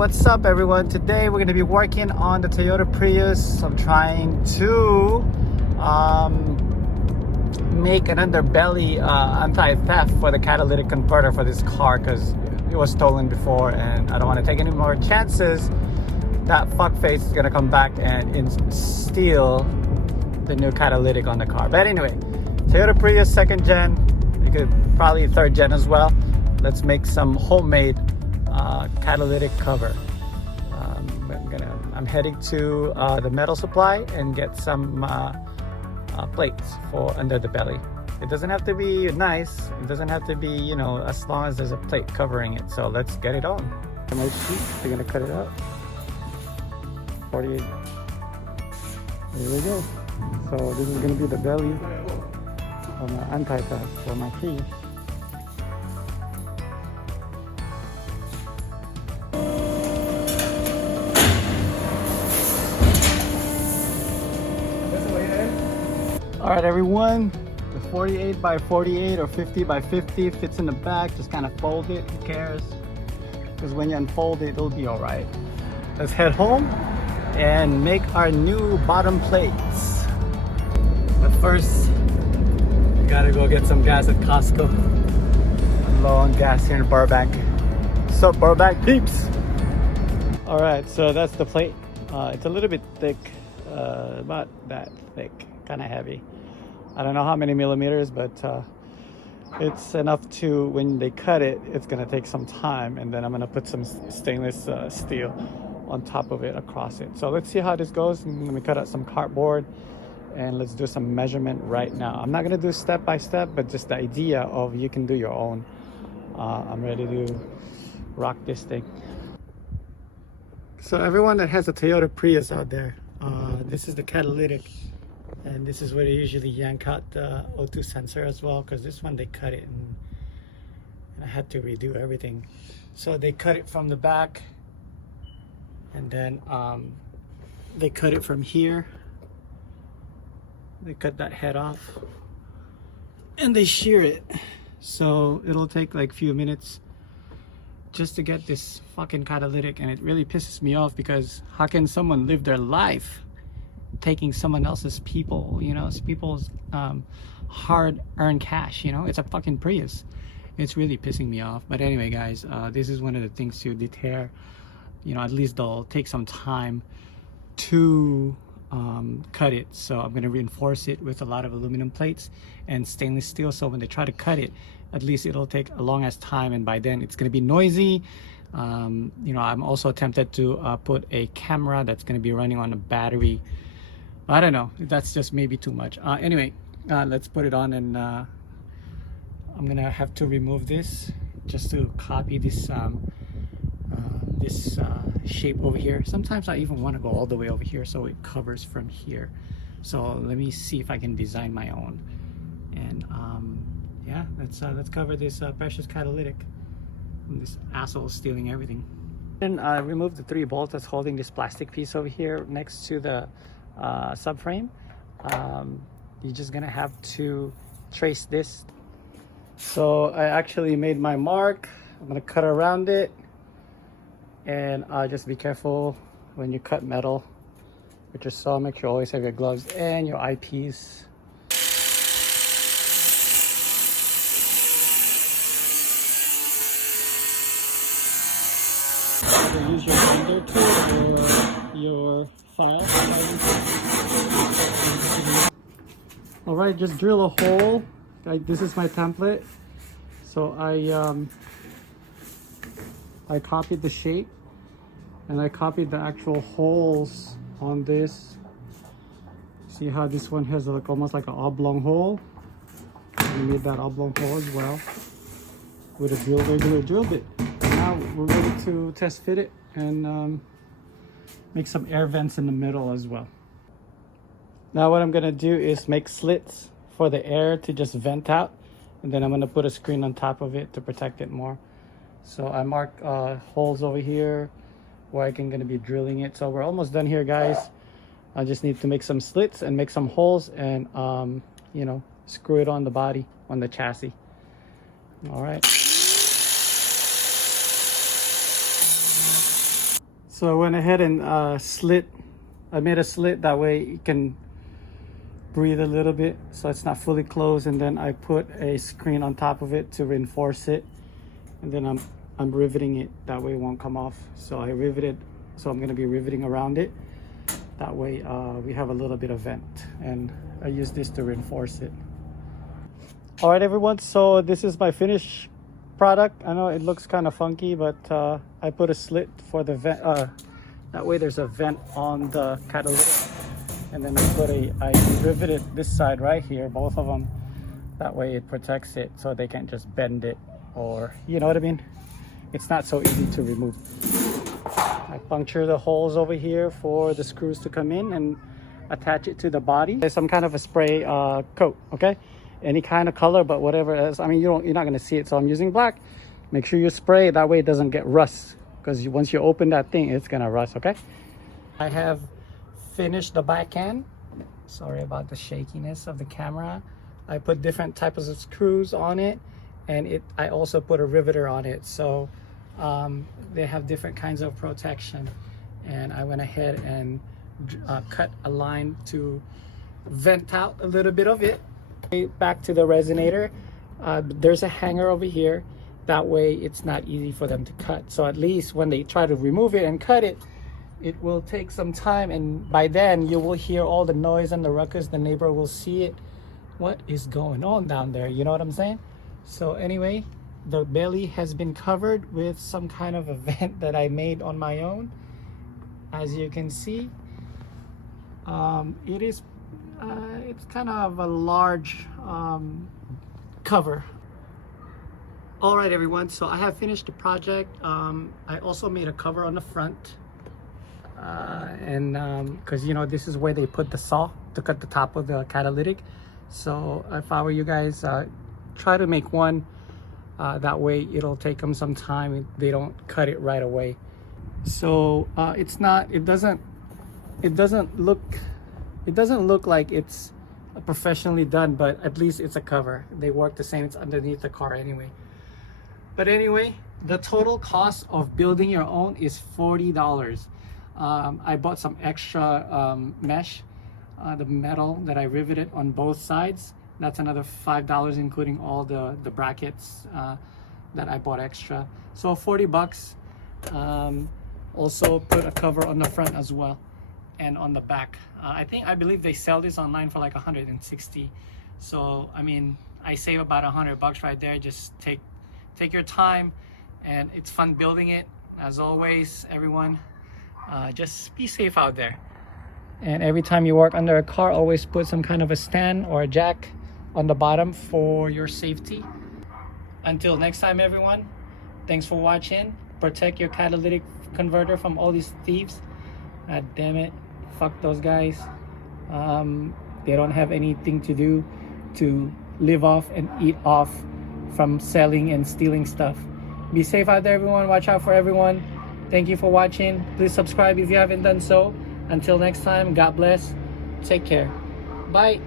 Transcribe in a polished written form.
What's up everyone? Today we're going to be working on the Toyota Prius. I'm trying to make an underbelly anti-theft for the catalytic converter for this car because it was stolen before and I don't want to take any more chances that fuckface is going to come back and steal the new catalytic on the car. But anyway, Toyota Prius 2nd gen, you could probably 3rd gen as well. Let's make some homemade catalytic cover. I'm heading to the metal supply and get some plates for under the belly. It doesn't have to be nice. It doesn't have to be, you know, as long as there's a plate covering it. So let's get it on. My sheet, we're gonna cut it out. 48. There we go. So this is gonna be the belly of my anti-theft for my Prius. Alright everyone, the 48 by 48 or 50 by 50 fits in the back. Just kind of fold it, who cares? Because when you unfold it, it'll be alright. Let's head home and make our new bottom plates. But first, we gotta go get some gas at Costco. I'm low on gas here in Burbank. What's up Burbank peeps? Alright, so that's the plate. It's a little bit thick, about that thick, kind of heavy. I don't know how many millimeters, but it's enough to, when they cut it, it's gonna take some time, and then I'm gonna put some stainless steel on top of it across it. So let's see how this goes. I'm gonna cut out some cardboard and let's do some measurement right now. I'm not gonna do step by step, but just the idea of you can do your own. I'm ready to rock this thing. So everyone that has a Toyota Prius out there, this is the catalytic. And this is where they usually yank out the O2 sensor as well, because this one they cut it and I had to redo everything. So they cut it from the back and then they cut it from here. They cut that head off and they shear it. So it'll take like a few minutes just to get this fucking catalytic, and it really pisses me off because how can someone live their life taking someone else's people's hard-earned cash? You know, it's a fucking Prius. It's really pissing me off. But anyway guys, this is one of the things to deter, you know, at least they'll take some time to cut it. So I'm going to reinforce it with a lot of aluminum plates and stainless steel, so when they try to cut it, at least it'll take a long as time, and by then it's going to be noisy. You know, I'm also tempted to put a camera that's going to be running on a battery. I don't know, that's just maybe too much. Anyway, let's put it on, and I'm gonna have to remove this just to copy this shape over here. Sometimes I even want to go all the way over here so it covers from here. So let me see if I can design my own. And yeah, let's cover this precious catalytic. And this asshole is stealing everything. And I removed the 3 bolts that's holding this plastic piece over here next to the subframe. You're just gonna have to trace this. So I actually made my mark. I'm gonna cut around it, and just be careful when you cut metal with your saw. Make sure you always have your gloves and your eyepiece. Use your finger tool or your file. Alright, just drill a hole. This is my template. So I copied the shape and I copied the actual holes on this. See how this one has like almost like an oblong hole? I made that oblong hole as well with a regular drill bit. Now we're ready to test fit it and make some air vents in the middle as well. Now what I'm gonna do is make slits for the air to just vent out, and then I'm gonna put a screen on top of it to protect it more. So I marked holes over here where I'm gonna be drilling it. So we're almost done here guys. I just need to make some slits and make some holes and you know, screw it on the body, on the chassis. All right. So I went ahead and I made a slit that way it can breathe a little bit, so it's not fully closed, and then I put a screen on top of it to reinforce it, and then I'm riveting it that way it won't come off. So I riveted, so I'm going to be riveting around it that way. We have a little bit of vent, and I use this to reinforce it. All right, everyone, so this is my finished product. I know it looks kind of funky, but I put a slit for the vent, that way there's a vent on the catalytic. And then I riveted this side right here, both of them. That way it protects it so they can't just bend it, or, you know what I mean? It's not so easy to remove. I puncture the holes over here for the screws to come in and attach it to the body. There's some kind of a spray coat, okay? Any kind of color, but whatever it is. I mean, you're not gonna see it, so I'm using black. Make sure you spray it, that way it doesn't get rust, because once you open that thing, it's gonna rust, okay? I have finished the backhand. Sorry about the shakiness of the camera. I put different types of screws on it, and I also put a riveter on it, so they have different kinds of protection. And I went ahead and cut a line to vent out a little bit of it. Back to the resonator, there's a hanger over here, that way it's not easy for them to cut. So at least when they try to remove it and cut it, it will take some time, and by then you will hear all the noise and the ruckus. The neighbor will see it. What is going on down there? You know what I'm saying? So anyway, the belly has been covered with some kind of a vent that I made on my own. As you can see, it's kind of a large cover. All right, everyone, so I have finished the project. I also made a cover on the front. Because you know, this is where they put the saw to cut the top of the catalytic. So if I were you guys, try to make one that way it'll take them some time. They don't cut it right away. So it doesn't look like it's professionally done, but at least it's a cover. They work the same. It's underneath the car anyway. But anyway, the total cost of building your own is $40. I bought some extra mesh, the metal that I riveted on both sides. That's another $5, including all the brackets that I bought extra. So 40 bucks. Also put a cover on the front as well, and on the back. I believe they sell this online for like 160. So I mean, I save about 100 bucks right there. Just take your time, and it's fun building it. As always, everyone, just be safe out there. And every time you work under a car, always put some kind of a stand or a jack on the bottom for your safety. Until next time, everyone, thanks for watching. Protect your catalytic converter from all these thieves. God damn it, fuck those guys. They don't have anything to do to live off and eat off from selling and stealing stuff. Be safe out there, everyone. Watch out for everyone. Thank you for watching. Please subscribe if you haven't done so. Until next time, God bless. Take care. Bye.